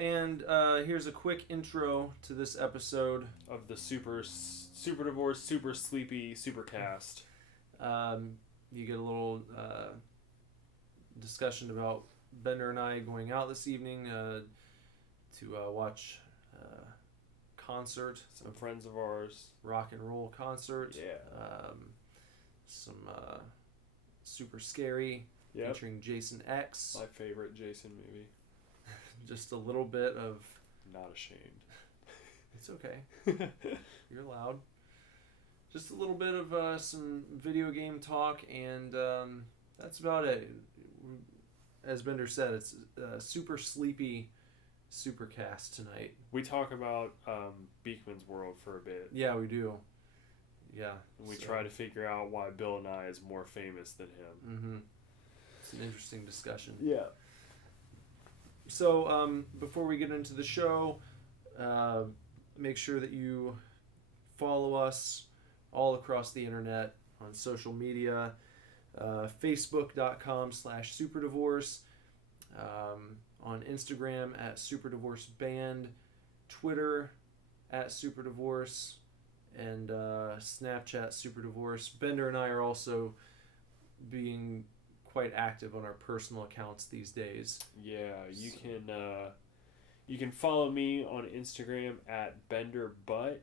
and here's a quick intro to this episode of the Super Divorce Super Sleepy Supercast. You get a little discussion about Bender and I going out this evening to watch concert. Some friends of ours. Rock and roll concert. Yeah. Some super scary. Yep. Featuring Jason X. My favorite Jason movie. Just a little bit of... Not ashamed. It's okay. You're allowed. Just a little bit of some video game talk, and that's about it. As Bender said, it's a super sleepy Supercast tonight. We talk about Beakman's World for a bit. Yeah, we do. Yeah. And we try to figure out why Bill Nye is more famous than him. Mm-hmm. It's an interesting discussion. Yeah. So, before we get into the show, make sure that you follow us all across the internet on social media, facebook.com/superdivorce, on Instagram @superdivorceband, Twitter @superdivorce, and Snapchat superdivorce. Bender and I are also being quite active on our personal accounts these days. Yeah, you can follow me on Instagram @BenderButt.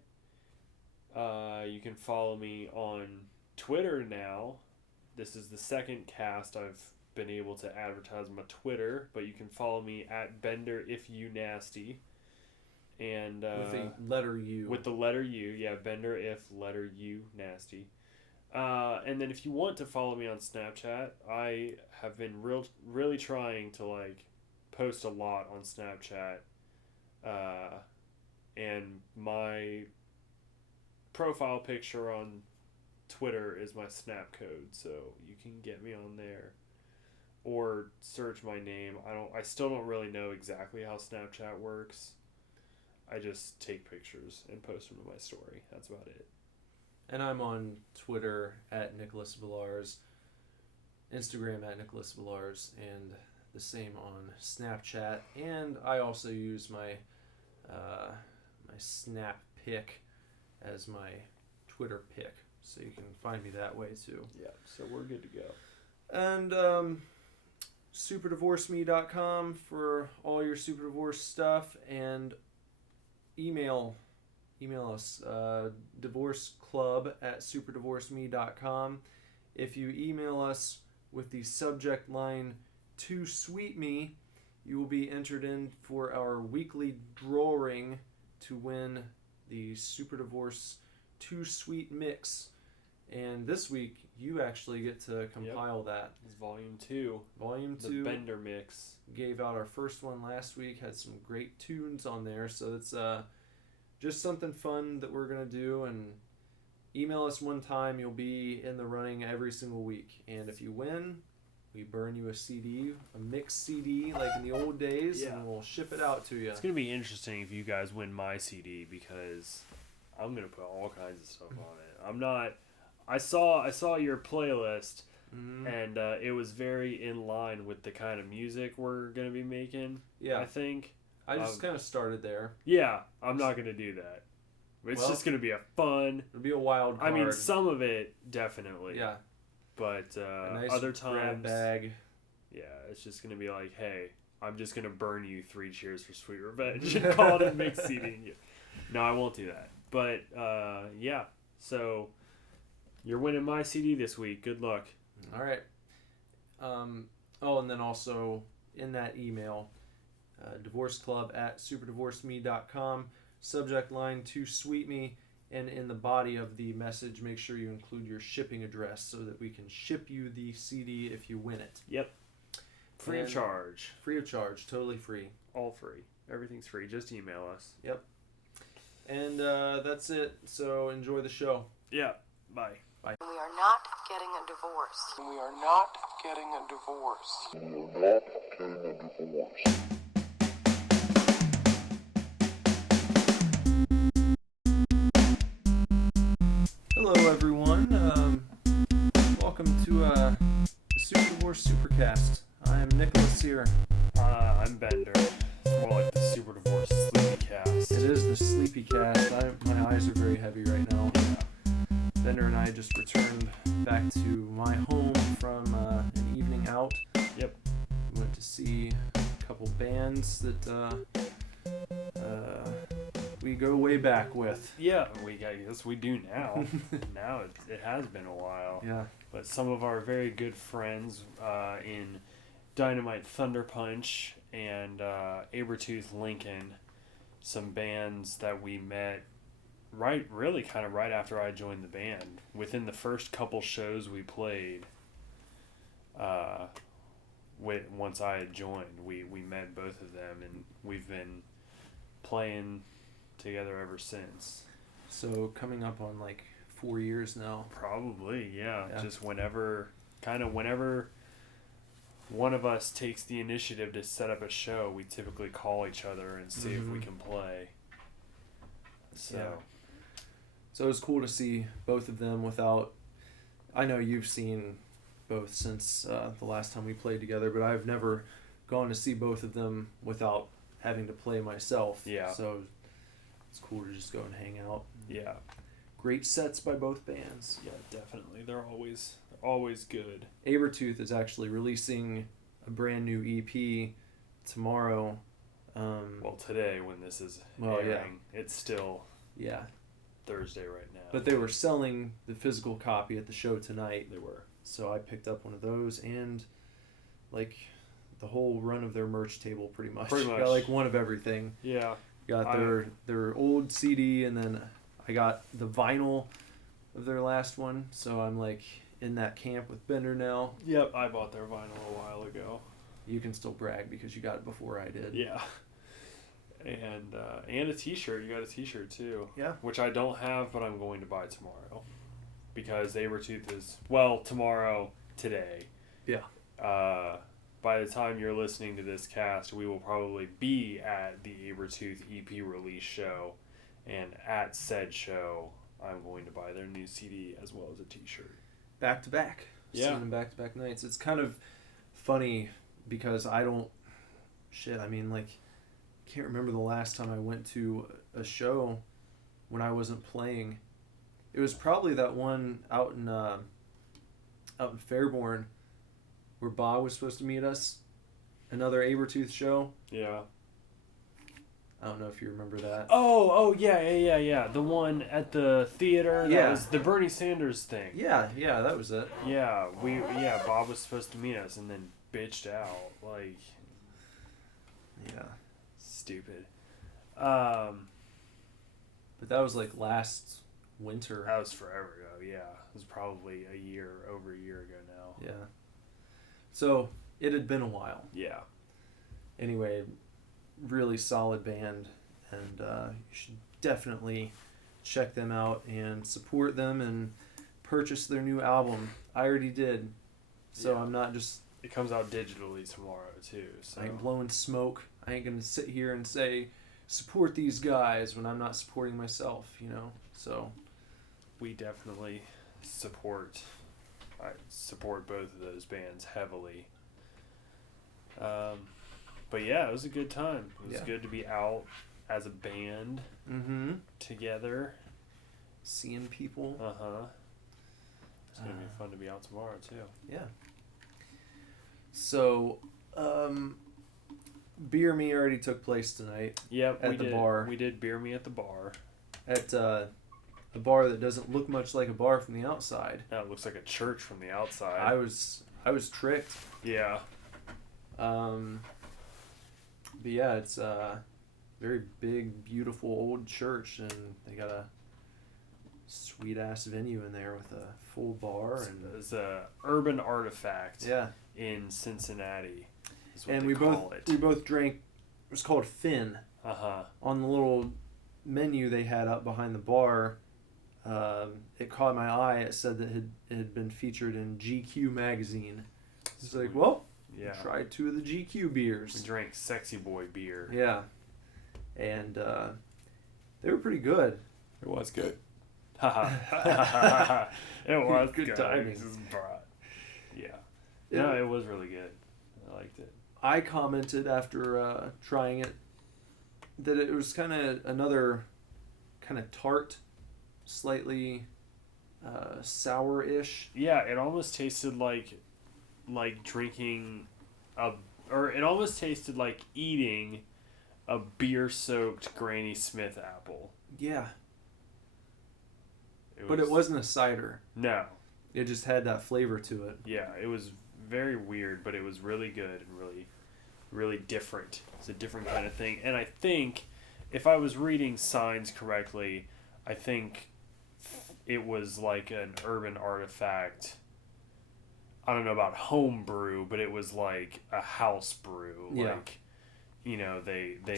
You can follow me on Twitter now. This is the second cast I've been able to advertise my Twitter, but you can follow me @BenderIfYouNasty. And with the letter U. With the letter U, yeah, Bender if letter U nasty. And then if you want to follow me on Snapchat, I have been really trying to post a lot on Snapchat. And my profile picture on Twitter is my Snap code, so you can get me on there or search my name. I still don't really know exactly how Snapchat works. I just take pictures and post them to my story. That's about it. And I'm on Twitter @NicholasVillars, Instagram @NicholasVillars, and the same on Snapchat. And I also use my my Snap pic as my Twitter pic, so you can find me that way too. Yeah, so we're good to go. And superdivorceme.com for all your super divorce stuff, and email us, divorceclub@superdivorceme.com. If you email us with the subject line "Too Sweet Me," you will be entered in for our weekly drawing to win the Super Divorce Too Sweet Mix. And this week, you actually get to compile that. It's Volume 2. Volume 2. The Bender Mix. Gave out our first one last week. Had some great tunes on there. So it's just something fun that we're going to do. And email us one time. You'll be in the running every single week. And if you win, we burn you a CD, a mixed CD like in the old days. Yeah. And we'll ship it out to you. It's going to be interesting if you guys win my CD, because I'm going to put all kinds of stuff on it. I'm not... I saw your playlist, and it was very in line with the kind of music we're going to be making, I think. I just kind of started there. Yeah, I'm not going to do that. It's just going to be a fun... It'll be a wild card. I mean, some of it, definitely. Yeah. But a nice other times... grab bag. Yeah, it's just going to be like, hey, I'm just going to burn you 3 cheers for sweet revenge and call it a mixed CD. No, I won't do that. But, yeah, so... You're winning my CD this week. Good luck. All right. And then also in that email, divorceclub@superdivorceme.com, subject line "Too Sweet Me," and in the body of the message, make sure you include your shipping address so that we can ship you the CD if you win it. Yep. Free of charge. Free of charge. Totally free. All free. Everything's free. Just email us. Yep. And that's it. So enjoy the show. Yeah. Bye. We are not getting a divorce. We are not getting a divorce. We are not getting a divorce. Hello, everyone. Welcome to the Super Divorce Supercast. I am Nicholas here. I'm Bender. It's more like the Super Sleepycast. My eyes are very heavy right now. Bender and I just returned back to my home from an evening out. Yep. We went to see a couple bands that we go way back with. Yeah, we do now. Now it has been a while. Yeah. But some of our very good friends in Dynamite, Thunderpunch, and Abertooth, Lincoln, some bands that we met right after I joined the band. Within the first couple shows we played, once I had joined, we met both of them, and we've been playing together ever since. So coming up on like 4 years now. Probably, yeah. Just whenever one of us takes the initiative to set up a show, we typically call each other and see if we can play. So it was cool to see both of them without... I know you've seen both since the last time we played together, but I've never gone to see both of them without having to play myself. Yeah. So it's cool to just go and hang out. Yeah. Great sets by both bands. Yeah, definitely. They're always good. Abertooth is actually releasing a brand new EP tomorrow. Well, today when this is airing, it's still Thursday right now. But they were selling the physical copy at the show tonight. They were. So I picked up one of those and like the whole run of their merch table pretty much. Got like one of everything. Yeah. Got their old CD, and then I got the vinyl of their last one. So I'm like in that camp with Bender now. Yep, I bought their vinyl a while ago. You can still brag because you got it before I did. Yeah. And a t-shirt. You got a t-shirt too. Yeah. Which I don't have, but I'm going to buy tomorrow. Because Abertooth is... today. Yeah. By the time you're listening to this cast, we will probably be at the Abertooth EP release show. And at said show, I'm going to buy their new CD as well as a t-shirt. Back to back. Yeah. Seeing them back to back nights. It's kind of funny because I can't remember the last time I went to a show when I wasn't playing. It was probably that one out in Fairborn where Bob was supposed to meet us. Another Abertooth show. Yeah. I don't know if you remember that. Oh, yeah. The one at the theater. That was the Bernie Sanders thing. Yeah, that was it. Yeah, Bob was supposed to meet us and then bitched out. Like, yeah. Stupid. But that was like last winter. That was forever ago, yeah. It was probably over a year ago now. Yeah. So, it had been a while. Yeah. Anyway, really solid band, and you should definitely check them out and support them and purchase their new album. I already did, so I'm not just... It comes out digitally tomorrow, too. So. I ain't blowing smoke. I ain't going to sit here and say, support these guys when I'm not supporting myself, so... We definitely support both of those bands heavily. But yeah, it was a good time. It was good to be out as a band together. Seeing people. It's going to be fun to be out tomorrow, too. Yeah. So, Beer Me already took place tonight. Yep, at the bar. We did Beer Me at the bar. At a bar that doesn't look much like a bar from the outside. No, it looks like a church from the outside. I was tricked. Yeah. But yeah, it's a very big, beautiful old church, and they got a sweet ass venue in there with a full bar, and it's a urban artifact. Yeah. In Cincinnati. Is what and they we call both drank. It was called Finn. On the little menu they had up behind the bar, it caught my eye. It said that it had been featured in GQ magazine. It's like, well, yeah, tried 2 of the GQ beers. We drank Sexy Boy beer. Yeah, and they were pretty good. It was good. It was good timing. Yeah. No, it was really good. I liked it. I commented after trying it that it was kind of another kind of tart, slightly sour-ish. Yeah, it almost tasted like drinking or it almost tasted like eating a beer-soaked Granny Smith apple. Yeah. But it wasn't a cider. No. It just had that flavor to it. Yeah, it was very weird, but it was really good and really, really different. It's a different kind of thing. And I think, if I was reading signs correctly, I think it was like an urban artifact. I don't know about home brew, but it was like a house brew. Yeah. Like, you know, they A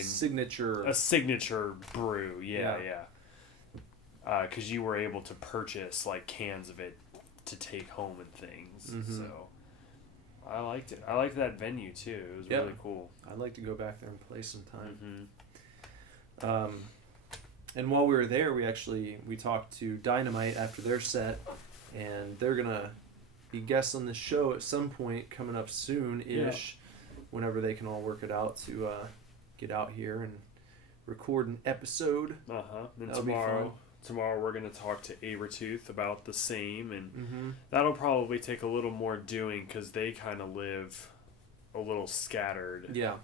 signature brew. Yeah. Because you were able to purchase like cans of it to take home and things. Mm-hmm. So I liked it. I liked that venue too. It was really cool. I'd like to go back there and play sometime. Mm-hmm. And while we were there, we talked to Dynamite after their set, and they're gonna be guests on the show at some point coming up soon-ish, whenever they can all work it out to get out here and record an episode. And That'll be fun. Tomorrow we're going to talk to Abertooth about the same, and that'll probably take a little more doing because they kind of live a little scattered. Yeah.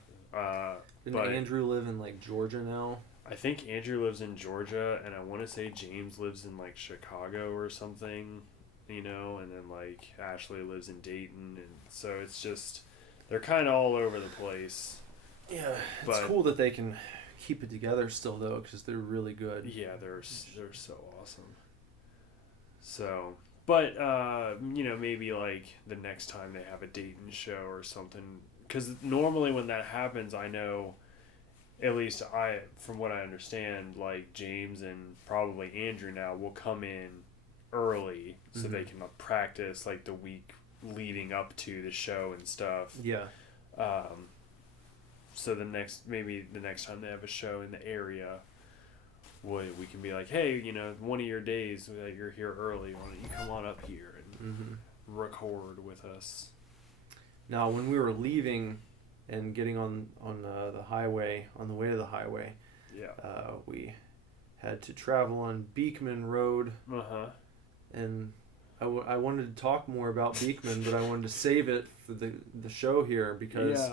Didn't Andrew live in like Georgia now? I think Andrew lives in Georgia, and I want to say James lives in like Chicago or something, you know, and then like Ashley lives in Dayton, and so it's just, they're kind of all over the place. Yeah, it's cool that they can keep it together still though, because they're really good. Yeah, they're so awesome. So, but you know, maybe like the next time they have a Dayton show or something, because normally when that happens, I know, at least from what I understand, like James and probably Andrew now will come in early so they can practice like the week leading up to the show and stuff. Yeah. So maybe the next time they have a show in the area, we can be like, hey, you know, one of your days that you're here early, why don't you come on up here and record with us? Now, when we were leaving and getting on the highway, on the way to the highway, we had to travel on Beakman Road. And I wanted to talk more about Beakman, but I wanted to save it for the show here, because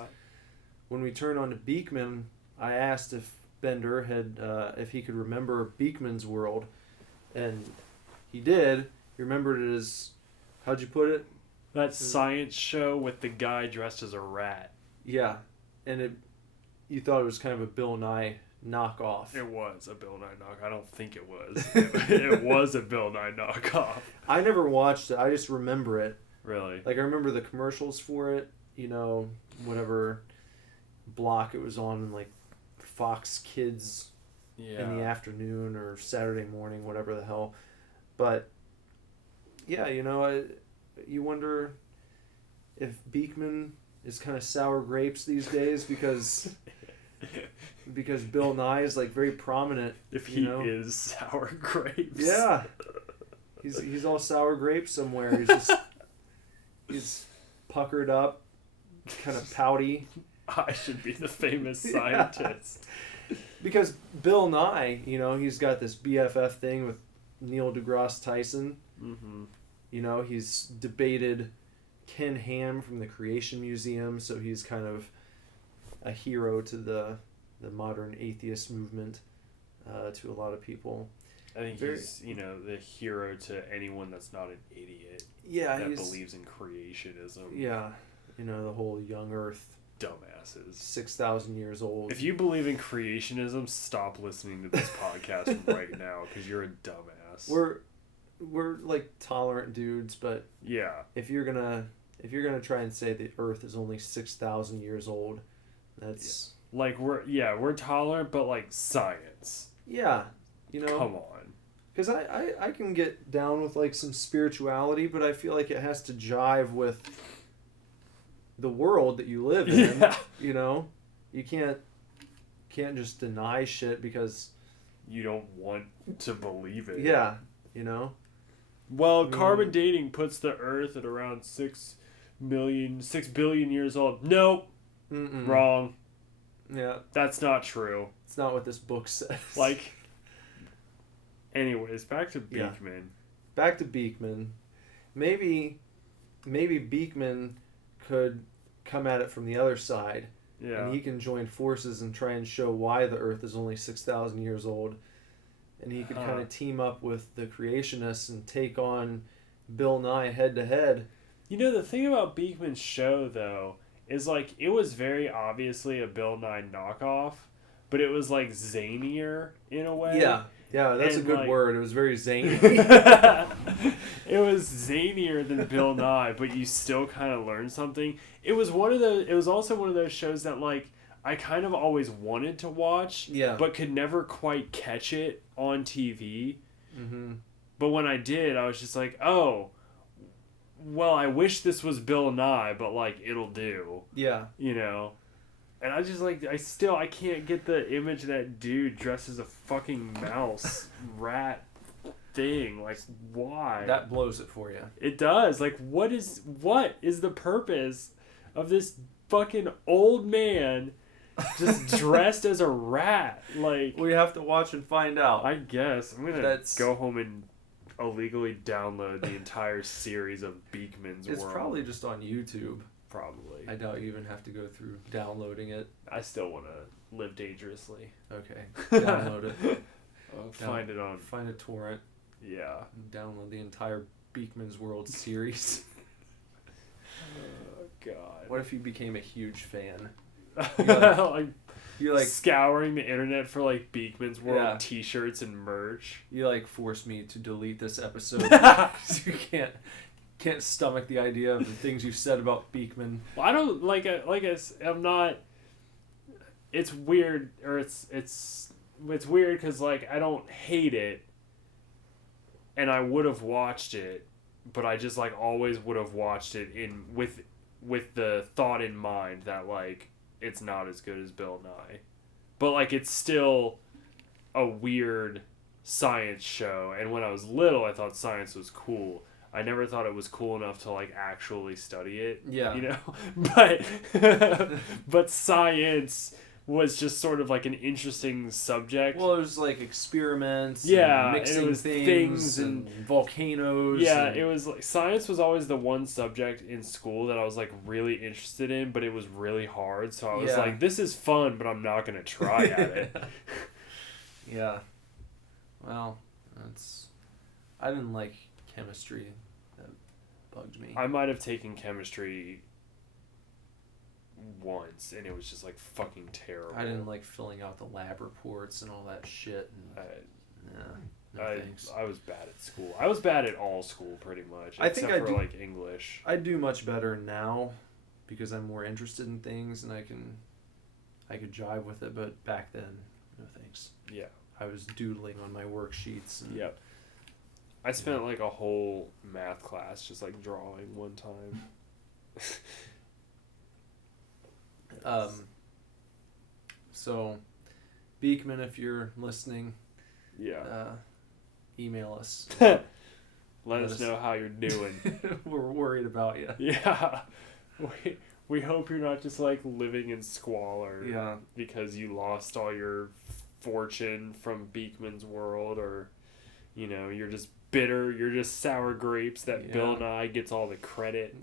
when we turned on to Beakman, I asked if Bender had if he could remember Beakman's World, and he did. He remembered it as, how'd you put it? That science show with the guy dressed as a rat. Yeah, and you thought it was kind of a Bill Nye knockoff. It was a Bill Nye knockoff. I don't think it was. It was a Bill Nye knockoff. I never watched it. I just remember it. Really? Like, I remember the commercials for it, you know, whatever block it was on, like Fox Kids in the afternoon or Saturday morning, whatever the hell. But, yeah, you know, you wonder if Beakman is kind of sour grapes these days, because Bill Nye is like very prominent. If he is sour grapes. Yeah. He's all sour grapes somewhere. He's puckered up, kind of pouty. I should be the famous scientist. Because Bill Nye, you know, he's got this BFF thing with Neil deGrasse Tyson. You know, he's debated Ken Ham from the Creation Museum, so he's kind of a hero to the modern atheist movement, to a lot of people. I think he's, you know, the hero to anyone that's not an idiot. Yeah, that believes in creationism. Yeah, you know, the whole young Earth. Dumbasses. 6,000 years old. If you believe in creationism, stop listening to this podcast right now, because you're a dumbass. We're like tolerant dudes, but if you're gonna try and say the Earth is only 6,000 years old, that's like we're tolerant, but like science. Yeah, you know. Come on. Because I can get down with like some spirituality, but I feel like it has to jive with the world that you live in. Yeah. You know, you can't just deny shit because you don't want to believe it. Yeah, you know. Well, carbon dating puts the Earth at around 6 billion years old. Nope. Wrong. Yeah. That's not true. It's not what this book says. Like, Anyways, back to Yeah. Beakman. Back to Beakman. Maybe Beakman could come at it from the other side, Yeah. and he can join forces and try and show why the Earth is only 6,000 years old, and he could kind of team up with the creationists and take on Bill Nye head to head. You know, the thing about Beakman's show, though, is, like, it was very obviously a Bill Nye knockoff, but it was, like, zanier in a way. Yeah, that's And, a good like- word. It was very zany. It was zanier than Bill Nye, but you still kind of learned something. It was also one of those shows that, like, I kind of always wanted to watch, Yeah. but could never quite catch it on TV. Mm-hmm. But when I did, I was just like, oh, well, I wish this was Bill Nye, but, like, it'll do, Yeah. you know? And I just, like, I can't get the image of that dude dressed as a fucking mouse rat thing. Like, why? That blows it for you. It does. Like, what is the purpose of this fucking old man just dressed as a rat? Like, We have to watch and find out. I guess I'm gonna That's- go home and illegally download the entire series of Beakman's It's World. probably just on YouTube. Probably. I doubt you even have to go through downloading it. I still want to live dangerously. Okay. Download it. Find it on. Find a torrent. Yeah. And download the entire Beakman's World series. Oh God. What if you became a huge fan? like You like scouring the internet for like Beakman's World Yeah. T-shirts and merch. you like forced me to delete this episode. You can't stomach the idea of the things you said about Beakman. Well, I don't I'm not. It's weird, or it's weird because like I don't hate it, and I would have watched it, but I just like always would have watched it with the thought in mind that like it's not as good as Bill Nye, but like it's still a weird science show, and when I was little, I thought science was cool. I never thought it was cool enough to like actually study it. Yeah. You know, but science was just sort of like an interesting subject. Well, there's like experiments, Yeah, and and it mixing was things, things and volcanoes. yeah, and- it was like science was always the one subject in school that I was like really interested in, but it was really hard. So I was Yeah. like, this is fun, but I'm not gonna try at it. Yeah. Well, I didn't like chemistry. That bugged me. I might have taken chemistry once, and it was just like fucking terrible. I didn't like filling out the lab reports and all that shit. And, no thanks. I was bad at school. I was bad at all school pretty much, I think except I for do- like English. I do much better now because I'm more interested in things and I could jive with it. But back then, no thanks. Yeah. I was doodling on my worksheets. And, Yep. I spent like a whole math class just like drawing one time. So, Beakman, if you're listening, Yeah. email us. Let us know how you're doing. We're worried about you. Yeah. We hope you're not just like living in squalor. Yeah. Because you lost all your fortune from Beakman's World, or you know, you're just bitter, you're just sour grapes that Yeah. Bill Nye gets all the credit.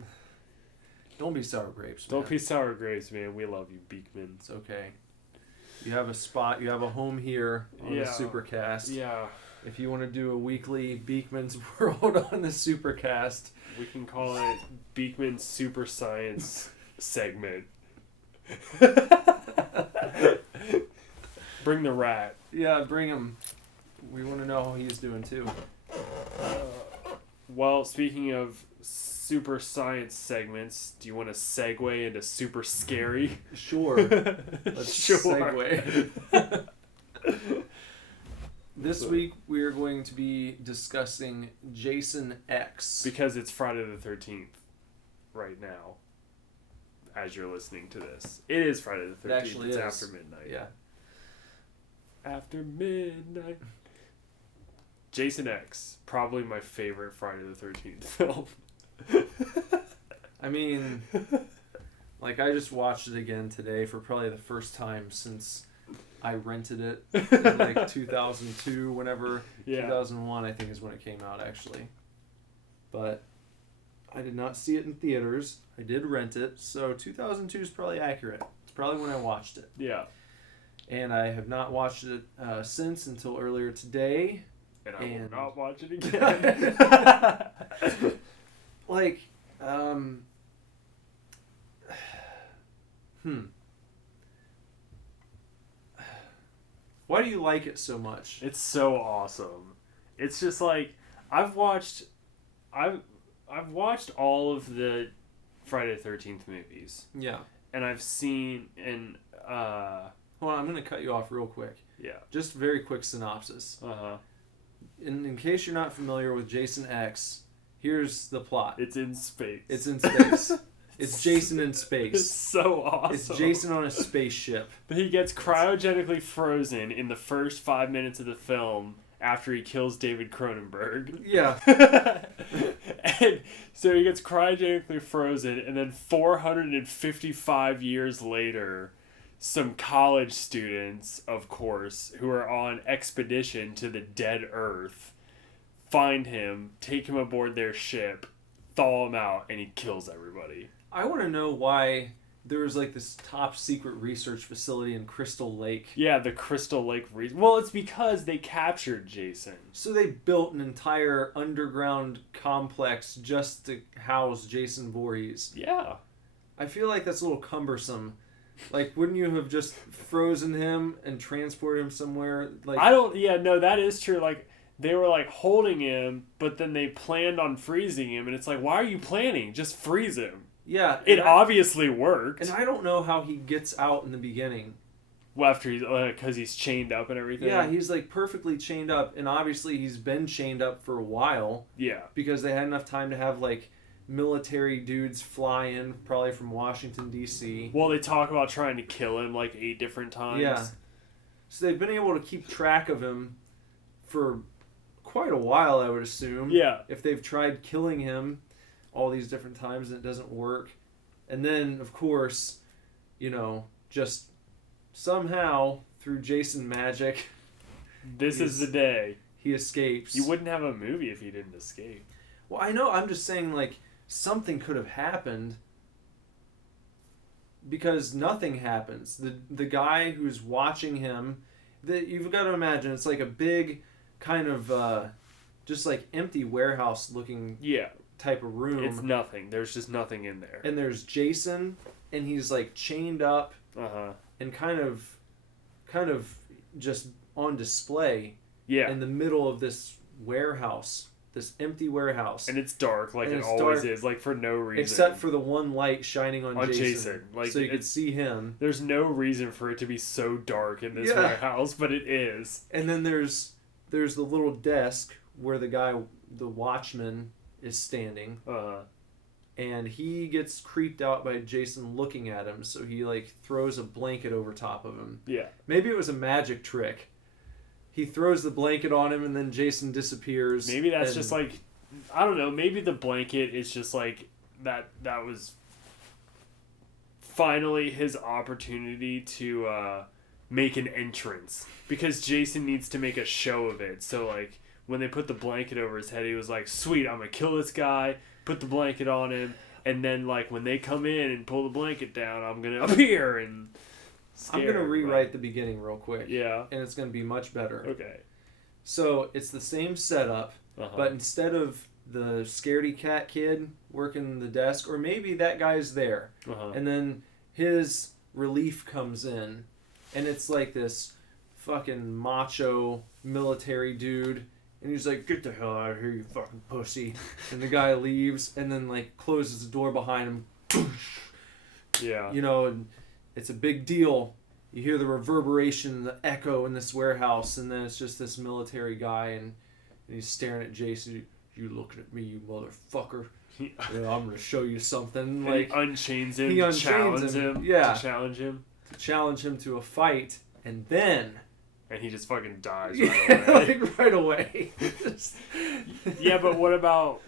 Don't be sour grapes, man. Don't be sour grapes, man. We love you, Beakman. It's okay. You have a spot. You have a home here on Yeah. the Supercast. Yeah. If you want to do a weekly Beakman's World on the Supercast, We can call it Beakman's Super Science segment. Bring the rat. yeah, bring him. We want to know how he's doing too. Well, speaking of super science segments, do you want to segue into super scary? Sure. Let's Sure. segue. This week we are going to be discussing Jason X. Because it's Friday the 13th right now, as you're listening to this. It is Friday the 13th. It actually it's is. after midnight. Yeah. After midnight. Jason X, probably my favorite Friday the 13th film. I mean, like I just watched it again today for probably the first time since I rented it in like 2002, whenever. Yeah. 2001, I think, is when it came out, actually. But I did not see it in theaters. I did rent it, so 2002 is probably accurate. It's probably when I watched it. Yeah. And I have not watched it since until earlier today. And I will not watch it again. Like, why do you like it so much? It's so awesome. It's just like I've watched all of the Friday the 13th movies. Yeah. And I've seen Hold on, I'm going to cut you off real quick. Yeah. Just very quick synopsis. Uh-huh. In case you're not familiar with Jason X, here's the plot. It's in space. It's in space. It's Jason in space. It's so awesome. It's Jason on a spaceship. He gets cryogenically frozen in the first 5 minutes of the film after he kills David Cronenberg. Yeah. And so he gets cryogenically frozen, and then 455 years later, some college students, of course, who are on expedition to the dead Earth, find him, take him aboard their ship, thaw him out, and he kills everybody. I want to know why there was like this top secret research facility in Crystal Lake. Yeah, the Crystal Lake Well, it's because they captured Jason. So they built an entire underground complex just to house Jason Voorhees. Yeah. I feel like that's a little cumbersome. Like, wouldn't you have just frozen him and transported him somewhere? Like, that is true. Like, they were like holding him, but then they planned on freezing him, and it's like, why are you planning? Just freeze him. Yeah. It obviously worked. And I don't know how he gets out in the beginning. Well, after he's, because he's chained up and everything. Yeah, he's like perfectly chained up, and obviously he's been chained up for a while. Yeah. Because they had enough time to have like military dudes fly in, probably from Washington, D.C. Well, they talk about trying to kill him like 8 different times. Yeah. So they've been able to keep track of him for quite a while, I would assume. Yeah. If they've tried killing him all these different times and it doesn't work. And then, of course, just somehow, through Jason magic... This is the day. He escapes. You wouldn't have a movie if he didn't escape. Well, I know, I'm just saying, like, something could have happened because nothing happens. The guy who's watching him, you've got to imagine, it's like a big kind of just like empty warehouse looking type of room. It's nothing. There's just nothing in there. And there's Jason, and he's like chained up and kind of just on display in the middle of this warehouse. This empty warehouse. And it's dark, like it always is, like for no reason. Except for the one light shining on Jason. Like, so you can see him. There's no reason for it to be so dark in this warehouse, but it is. And then there's the little desk where the watchman is standing. And he gets creeped out by Jason looking at him, so he like throws a blanket over top of him. Yeah. Maybe it was a magic trick. He throws the blanket on him, and then Jason disappears. Maybe that's just like, I don't know. Maybe the blanket is just like that was finally his opportunity to make an entrance, because Jason needs to make a show of it. So like when they put the blanket over his head, he was like, "Sweet, I'm gonna kill this guy." Put the blanket on him, and then like when they come in and pull the blanket down, I'm gonna appear and. I'm going to rewrite the beginning real quick. Yeah. And it's going to be much better. Okay. So, it's the same setup, but instead of the scaredy cat kid working the desk, or maybe that guy's there, and then his relief comes in, and it's like this fucking macho military dude, and he's like, "Get the hell out of here, you fucking pussy." And the guy leaves, and then like closes the door behind him. Yeah. And it's a big deal. You hear the reverberation, the echo in this warehouse, and then it's just this military guy, and he's staring at Jason. "You looking at me, you motherfucker? I'm gonna show you something." And like he unchains him. He unchains him. Yeah. To challenge him. To challenge him to a fight, and then. And he just fucking dies right away. Yeah, but what about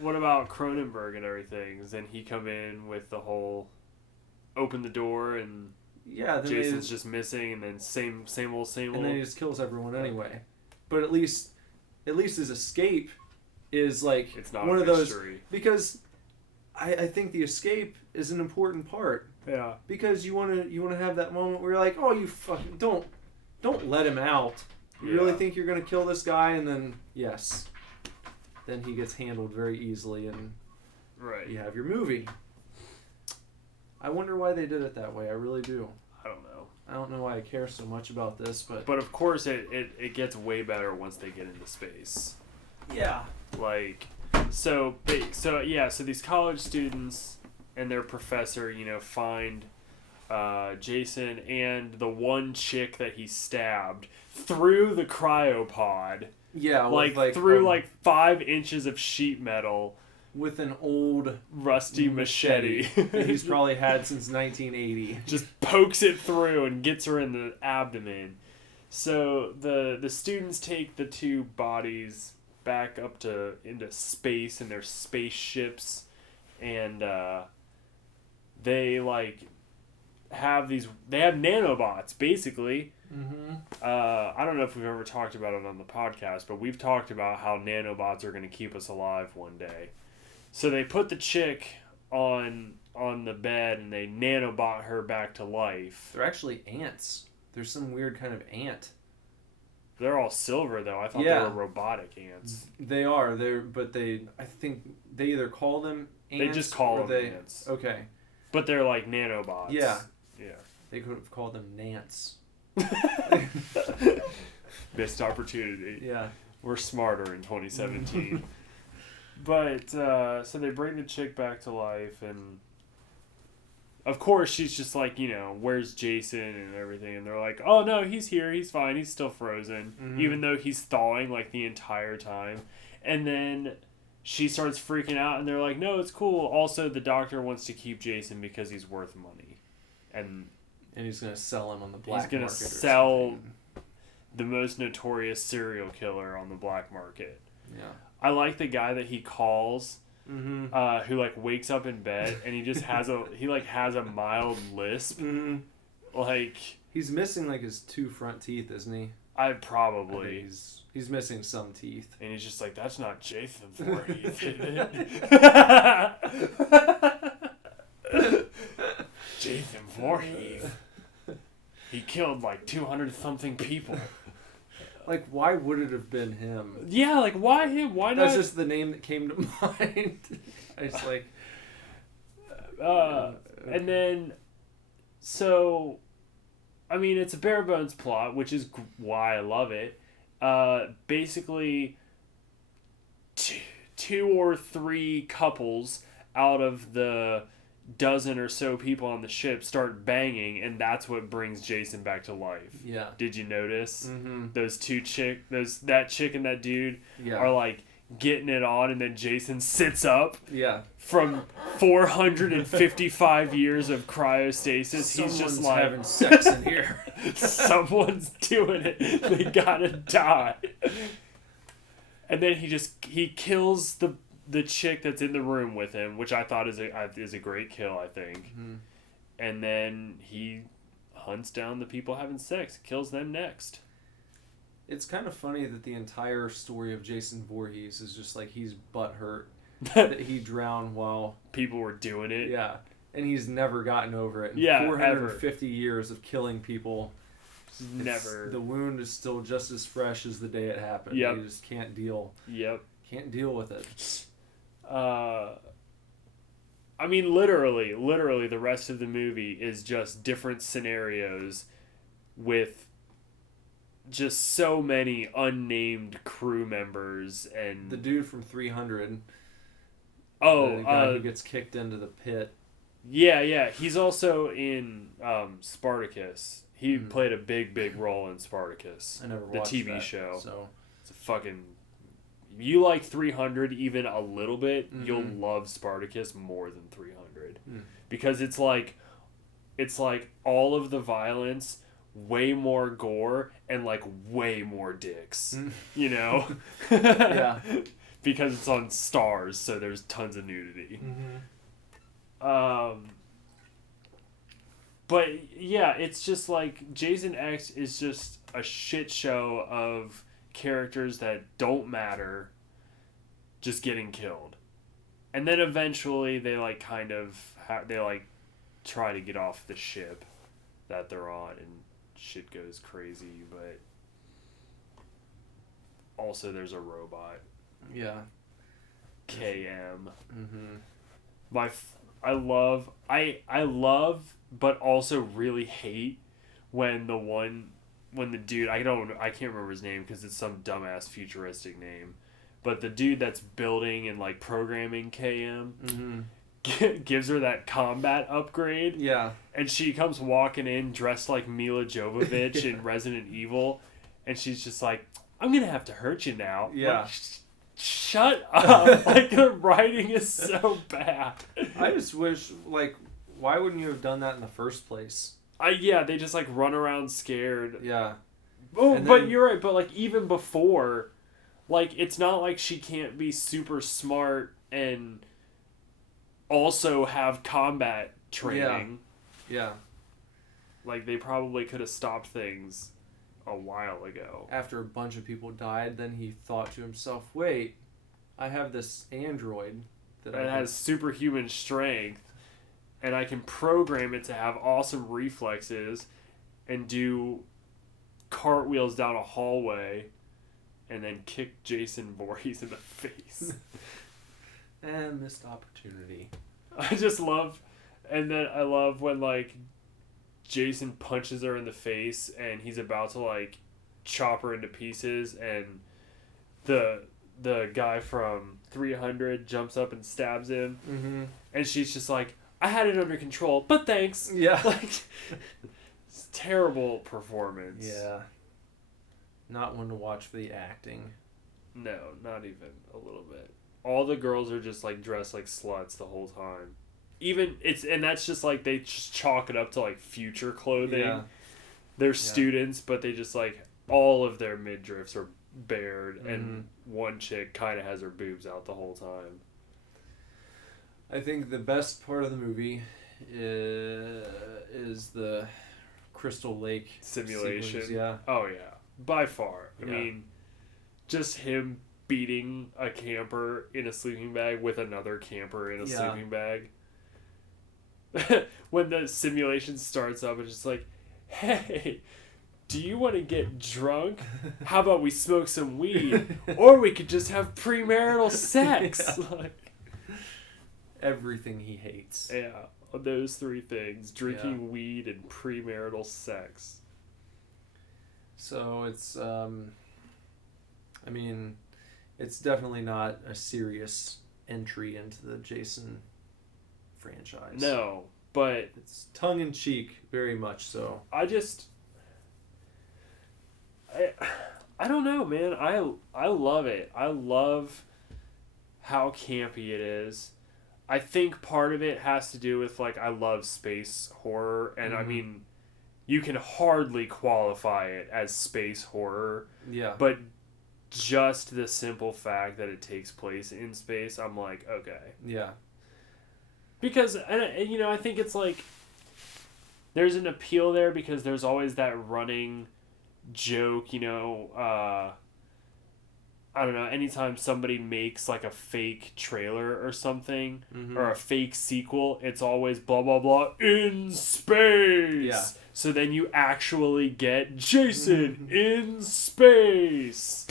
Cronenberg and everything? Does then he come in with the whole open the door and Yeah, then Jason's just missing, and then same old. And then he just kills everyone anyway. But at least his escape is like it's not one a of those, mystery. because I think the escape is an important part. Yeah. Because you want to have that moment where you're like, oh, you fucking don't let him out. You really think you're gonna kill this guy, and then then he gets handled very easily, and you have your movie. I wonder why they did it that way. I really do. I don't know. I don't know why I care so much about this, but of course it gets way better once they get into space. Yeah. Like, so these college students and their professor, find Jason and the one chick that he stabbed through the cryopod. Yeah, through 5 inches of sheet metal with an old rusty machete that he's probably had since 1980. Just pokes it through and gets her in the abdomen. So the students take the 2 bodies back up into space in their spaceships, and they have nanobots basically. Mm-hmm. I don't know if we've ever talked about it on the podcast, but we've talked about how nanobots are going to keep us alive one day. So they put the chick on the bed and they nanobot her back to life. They're actually ants. There's some weird kind of ant. They're all silver though. I thought they were robotic ants. They are. I think they either call them ants. They just call them ants. Okay. But they're like nanobots. Yeah. Yeah. They could have called them Nants. Missed opportunity. Yeah. We're smarter in 2017. But, so they bring the chick back to life, and of course she's just like, where's Jason and everything, and they're like, oh no, he's here, he's fine, he's still frozen, even though he's thawing the entire time. And then she starts freaking out, and they're like, no, it's cool. Also, the doctor wants to keep Jason because he's worth money. And he's going to sell him on the black market. He's going to sell the most notorious serial killer on the black market. Yeah. I like the guy that he calls, mm-hmm. Who wakes up in bed and he just has a mild lisp. Mm-hmm. He's missing his 2 front teeth, isn't he? I probably. He's missing some teeth. And he's just like, that's not Jason Voorhees. Jason Voorhees. He killed 200-something people. Why would it have been him? Yeah, why him? Why not? That's just the name that came to mind. I just and then, so, I mean, it's a bare bones plot, which is why I love it. Basically, 2 or 3 couples out of the dozen or so people on the ship start banging, and that's what brings Jason back to life. Yeah. Did you notice? Mm-hmm. Those 2 that chick and that dude are getting it on, and then Jason sits up. Yeah. From 455 years of cryostasis, Someone's he's just having sex in here. Someone's doing it. They gotta die. And then he kills the chick that's in the room with him, which I thought is a great kill, I think. Mm-hmm. And then he hunts down the people having sex, kills them next. It's kind of funny that the entire story of Jason Voorhees is just he's butthurt that he drowned while people were doing it. Yeah, and he's never gotten over it. 450 years of killing people. Never. The wound is still just as fresh as the day it happened. Yep. He just can't deal. Yep. Can't deal with it. I mean, literally, the rest of the movie is just different scenarios with just so many unnamed crew members and the dude from 300. The guy who gets kicked into the pit. Yeah. He's also in Spartacus. He played a big role in Spartacus. I never watched the TV that, show. So it's a fucking. You like 300 even a little bit, you'll love Spartacus more than 300 because it's all of the violence, way more gore, and way more dicks. Yeah. Because it's on Stars, so there's tons of nudity. But yeah, it's just like Jason X is just a shit show of characters that don't matter just getting killed. And then eventually they like kind of they like try to get off the ship that they're on and shit goes crazy, but also there's a robot. Yeah. KM. Mm-hmm. I love but also really hate when the dude, I can't remember his name because it's some dumbass futuristic name, but the dude that's building and like programming KM gives her that combat upgrade. Yeah. And she comes walking in dressed like Mila Jovovich in Resident Evil, and she's just like, I'm gonna have to hurt you now. Yeah. Like, shut up. Like, the writing is so bad. I just wish, like, why wouldn't you have done that in the first place? Yeah, they just like run around scared. Yeah. Oh, And but then- you're right. But like even before, like it's not like she can't be super smart and also have combat training. Yeah. Like they probably could have stopped things a while ago. After a bunch of people died, then he thought to himself, wait, I have this android that It has superhuman strength, and I can program it to have awesome reflexes and do cartwheels down a hallway and then kick Jason Voorhees in the face. and missed opportunity. I just love, and then I love when like Jason punches her in the face and he's about to like chop her into pieces, and the guy from 300 jumps up and stabs him, and she's just like, I had it under control, but thanks. Yeah. Like, it's a terrible performance. Yeah. Not one to watch for the acting. No, not even a little bit. All the girls are just like dressed like sluts the whole time. And that's just like they just chalk it up to like future clothing. Yeah. They're students, but they just like all of their midriffs are bared, and Mm-hmm. one chick kind of has her boobs out the whole time. I think the best part of the movie is the Crystal Lake Simulation. sequence, yeah. Oh yeah, by far. I Yeah. mean, just him beating a camper in a sleeping bag with another camper in a Yeah. sleeping bag. When the simulation starts up, it's just like, hey, do you want to get drunk? How about we smoke some weed? Or we could just have premarital sex. Yeah. Like, Everything he hates. yeah, those three things. Drinking weed and premarital sex. So it's, I mean, it's definitely not a serious entry into the Jason franchise. No, but It's tongue-in-cheek, very much so. I don't know, man. I love it. I love how campy it is. I think part of it has to do with, like, I love space horror, and I mean, you can hardly qualify it as space horror, Yeah. but just the simple fact that it takes place in space, I'm like, okay. Yeah. Because, and you know, I think it's like, there's an appeal there because there's always that running joke, you know, I don't know, anytime somebody makes like a fake trailer or something, or a fake sequel, it's always blah, blah, blah, in space! Yeah. So then you actually get Jason in space!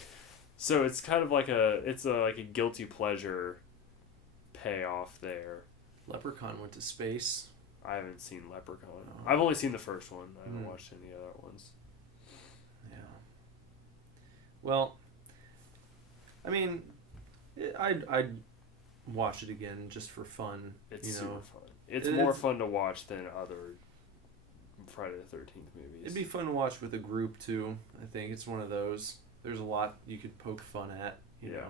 So it's kind of like a guilty pleasure payoff there. Leprechaun went to space. I haven't seen Leprechaun. Oh. I've only seen the first one. I haven't watched any other ones. Yeah. Well, I mean, I'd watch it again just for fun. It's you know. super fun. It's It more is- fun to watch than other Friday the 13th movies. It'd be fun to watch with a group too. I think it's one of those. There's a lot you could poke fun at. You know.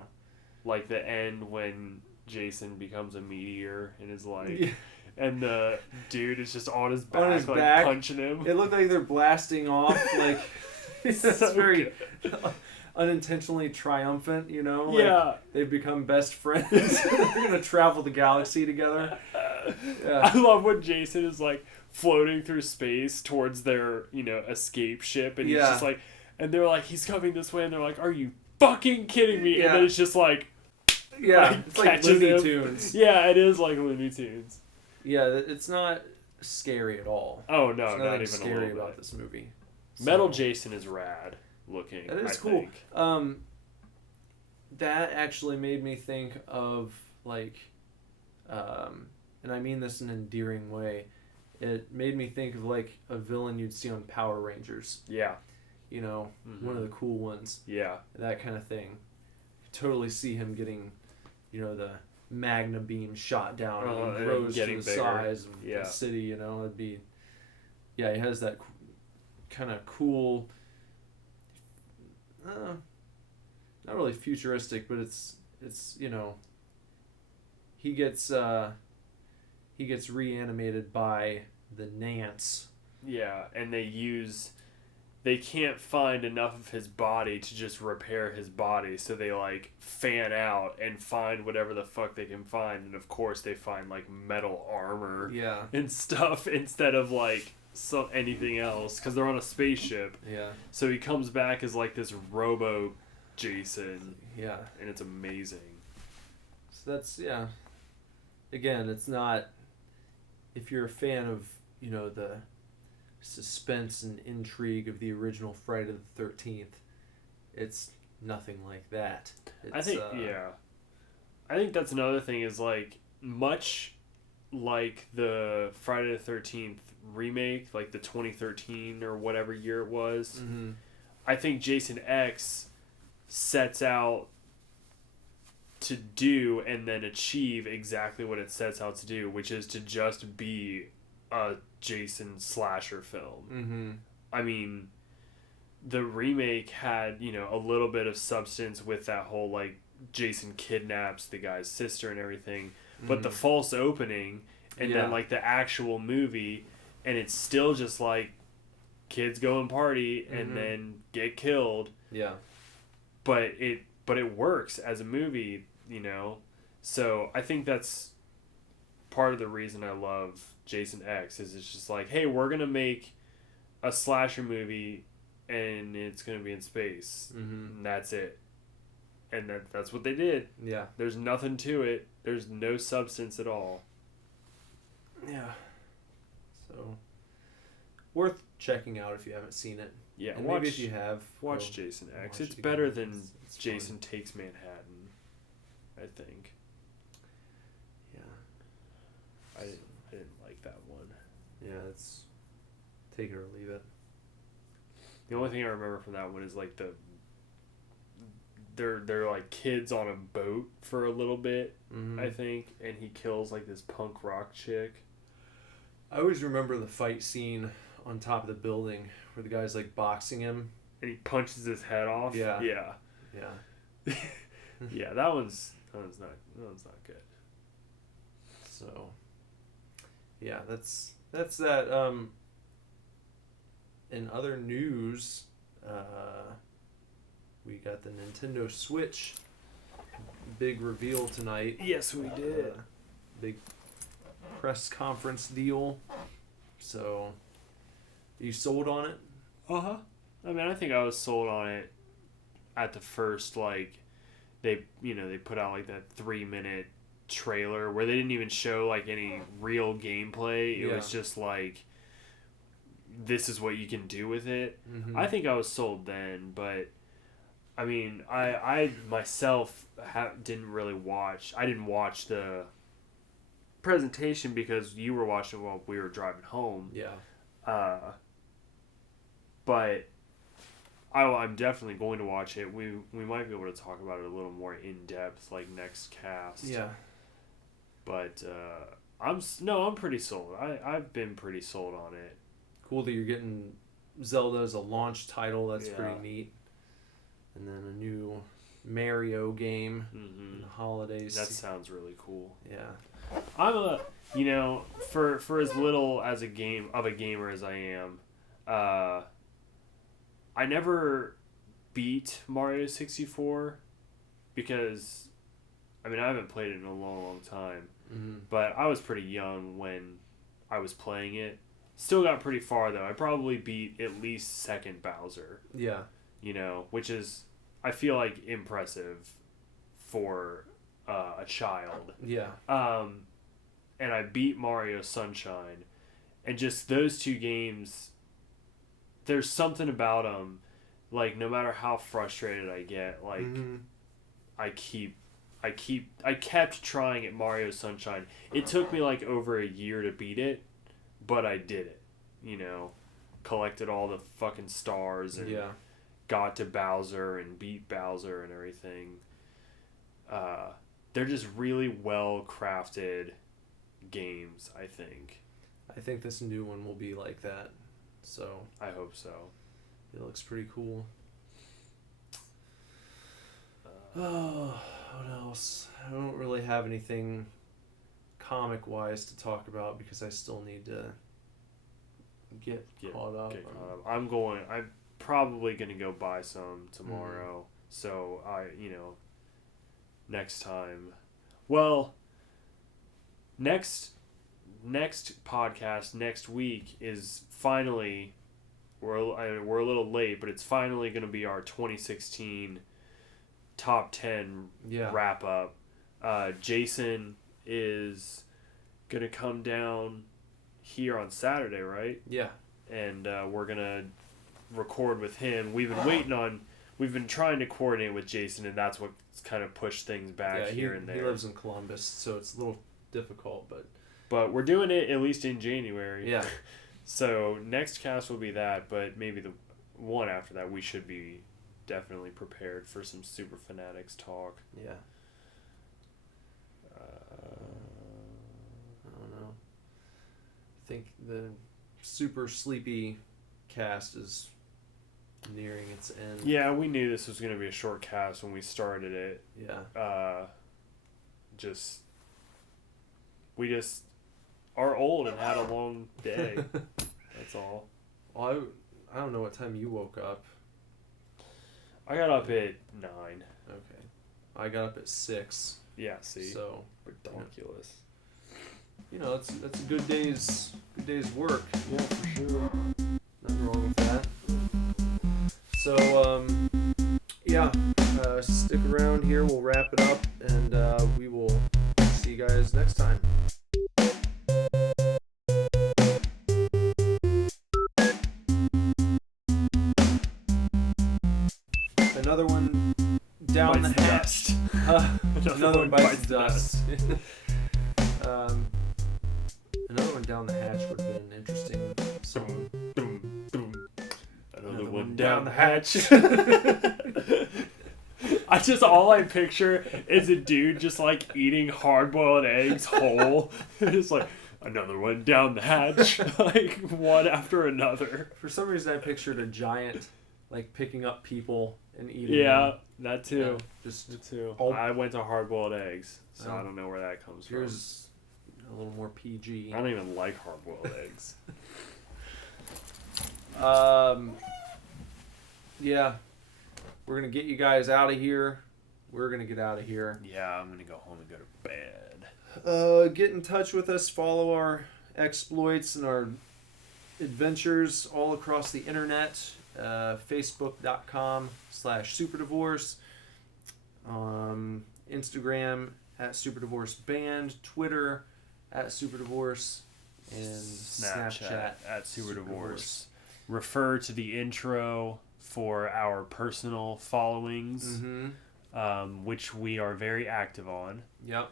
Like the end when Jason becomes a meteor and is like, Yeah. and the dude is just on his back, On his like back. punching him. It looked like they're blasting off. Like it's So very unintentionally triumphant. You know. Like, Yeah. They've become best friends. They're gonna travel the galaxy together. Yeah. I love when Jason is like, floating through space towards their, escape ship, and he's Yeah. just like, and they're like, he's coming this way, and they're like, are you fucking kidding me? Yeah. And then it's just like, Yeah, it's like catches Looney him. Tunes. Yeah, it is like Looney Tunes. Yeah, it's not scary at all. Oh no, There's not nothing even scary a little about bit. this movie. Metal So, Jason is rad looking. That is I cool. think. That actually made me think of like, and I mean this in an endearing way. It made me think of like a villain you'd see on Power Rangers. Yeah. One of the cool ones. Yeah. That kind of thing. Totally see him getting, the magna beam shot down and and grows to getting the bigger. size of Yeah. the city. It'd be. Yeah, he has that kind of cool. Not really futuristic, but it's he gets reanimated by the Nance. Yeah, and they can't find enough of his body to just repair his body, so they like fan out and find whatever the fuck they can find, and of course they find like metal armor Yeah. and stuff instead of like anything else, because they're on a spaceship. Yeah. So he comes back as like this robo Jason, Yeah. and it's amazing. So that's Again, it's not. If you're a fan of the suspense and intrigue of the original Friday the 13th, it's nothing like that. I think I think that's another thing is like much like the Friday the 13th remake, like the 2013 or whatever year it was. Mm-hmm. I think Jason X sets out to do and then achieve exactly what it sets out to do, which is to just be a Jason slasher film. Mm-hmm. I mean, the remake had, a little bit of substance with that whole, like, Jason kidnaps the guy's sister and everything, but the false opening and then, like, the actual movie, and it's still just, like, kids go and party and then get killed. Yeah. But it works as a movie, So I think that's part of the reason I love Jason X is it's just like, hey, we're gonna make a slasher movie and it's gonna be in space. Mm-hmm. And that's it. And that's what they did. Yeah. There's nothing to it. There's no substance at all. Yeah. So worth checking out if you haven't seen it. Yeah, And watch maybe if you have, watch well, Jason X. watch It's it better again. than It's Jason fun. Takes Manhattan, I think. Yeah. I didn't like that one. Yeah, it's take it or leave it. The only thing I remember from that one is like they're like kids on a boat for a little bit, Mm-hmm. I think, and he kills like this punk rock chick. I always remember the fight scene on top of the building where the guy's like boxing him. And he punches his head off. Yeah. Yeah. Yeah. Yeah, that one's not good. So yeah, that's that. In other news, we got the Nintendo Switch big reveal tonight. Yes, we did. Big press conference deal. So, you sold on it? Uh-huh. I mean, I think I was sold on it at the first, like, they put out, like, that 3-minute trailer where they didn't even show, like, any real gameplay. It was just, like, this is what you can do with it. Mm-hmm. I think I was sold then, but, I mean, I myself didn't really watch. I didn't watch the presentation because you were watching while we were driving home. Yeah. But I'm definitely going to watch it. We might be able to talk about it a little more in depth, like next cast. Yeah. But I'm pretty sold. I've been pretty sold on it. Cool that you're getting Zelda as a launch title. That's Yeah. pretty neat. And then a new Mario game in the holidays. That sounds really cool. Yeah. I'm for as little as a gamer as I am, I never beat Mario 64 because, I mean, I haven't played it in a long, long time. Mm-hmm. But I was pretty young when I was playing it. Still got pretty far, though. I probably beat at least second Bowser. Yeah. You know, which is, I feel like, impressive for a child. Yeah. And I beat Mario Sunshine. And just those two games, there's something about them, like, no matter how frustrated I get, like, I kept trying at Mario Sunshine. It took me, like, over a year to beat it, but I did it, you know, collected all the fucking stars and got to Bowser and beat Bowser and everything. They're just really well crafted games, I think. I think this new one will be like that. So I hope so. It looks pretty cool. What else? I don't really have anything comic-wise to talk about because I still need to get caught up. I'm probably going to go buy some tomorrow. So next time. Well, next podcast next week is finally, we're a little late, but it's finally going to be our 2016 top 10 wrap up. Jason is going to come down here on Saturday, right? Yeah. And we're going to record with him. We've been trying to coordinate with Jason, and that's what's kind of pushed things back here and there. He lives in Columbus, so it's a little difficult, but we're doing it at least in January. Yeah. So next cast will be that, but maybe the one after that we should be definitely prepared for some Super Fanatics talk. Yeah. I don't know. I think the Super Sleepy cast is nearing its end. Yeah, we knew this was going to be a short cast when we started it. Yeah. We just are old and had a long day. That's all. Well, I don't know what time you woke up. I got up at 9. Okay. I got up at 6. Yeah, see? So ridiculous. That's a good day's work. Yeah, for sure. Nothing wrong with that. So, stick around here. We'll wrap it up, and we will see you guys next time. Another one down bites the hatch. Another one bites the dust. Another one down the hatch would have been an interesting song. Another one down the hatch. All I picture is a dude just like eating hard-boiled eggs whole. Just like, another one down the hatch. Like, one after another. For some reason I pictured a giant like picking up people and eating Yeah, them. that too. That too. Oh. I went to hard-boiled eggs, so I don't know where that comes from. Here's a little more PG. I don't even like hard-boiled eggs. Yeah. We're going to get you guys out of here. We're going to get out of here. Yeah, I'm going to go home and go to bed. Get in touch with us. Follow our exploits and our adventures all across the internet. Facebook.com/SuperDivorce. Instagram @SuperDivorceBand. Twitter @SuperDivorce. And Snapchat @SuperDivorce. Refer to the intro for our personal followings, which we are very active on. Yep.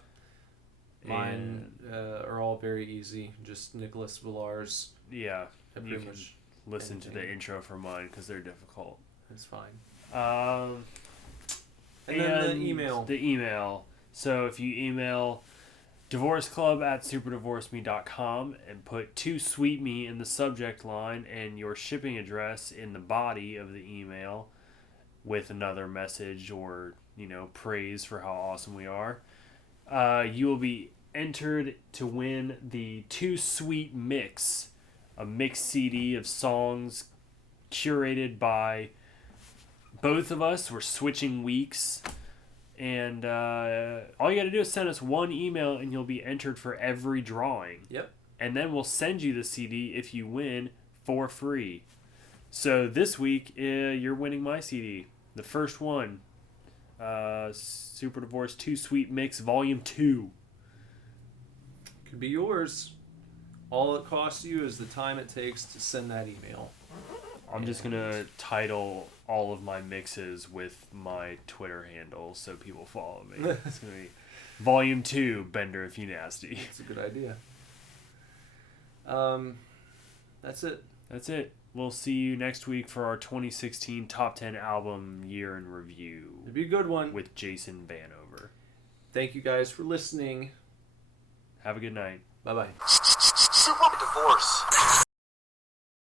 Mine are all very easy. Just Nicholas Villar's. Yeah. You can listen to the intro for mine because they're difficult. It's fine. And then the email. The email. So if you email divorceclub@superdivorceme.com and put "to sweet me" in the subject line and your shipping address in the body of the email with another message or praise for how awesome we are, you will be entered to win the Too Sweet Mix, a mix CD of songs curated by both of us. We're switching weeks. And all you got to do is send us one email and you'll be entered for every drawing. Yep. and then we'll send you the CD if you win for free. So this week, you're winning my CD. The first one. Super Divorce 2 Sweet Mix Volume 2. Could be yours. All it costs you is the time it takes to send that email. I'm just going to title all of my mixes with my Twitter handle so people follow me. It's going to be Volume 2, Bender If You Nasty. That's a good idea. That's it. That's it. We'll see you next week for our 2016 Top 10 Album Year in Review. It'll be a good one. With Jason Vanover. Thank you guys for listening. Have a good night. Bye-bye. Super Divorce.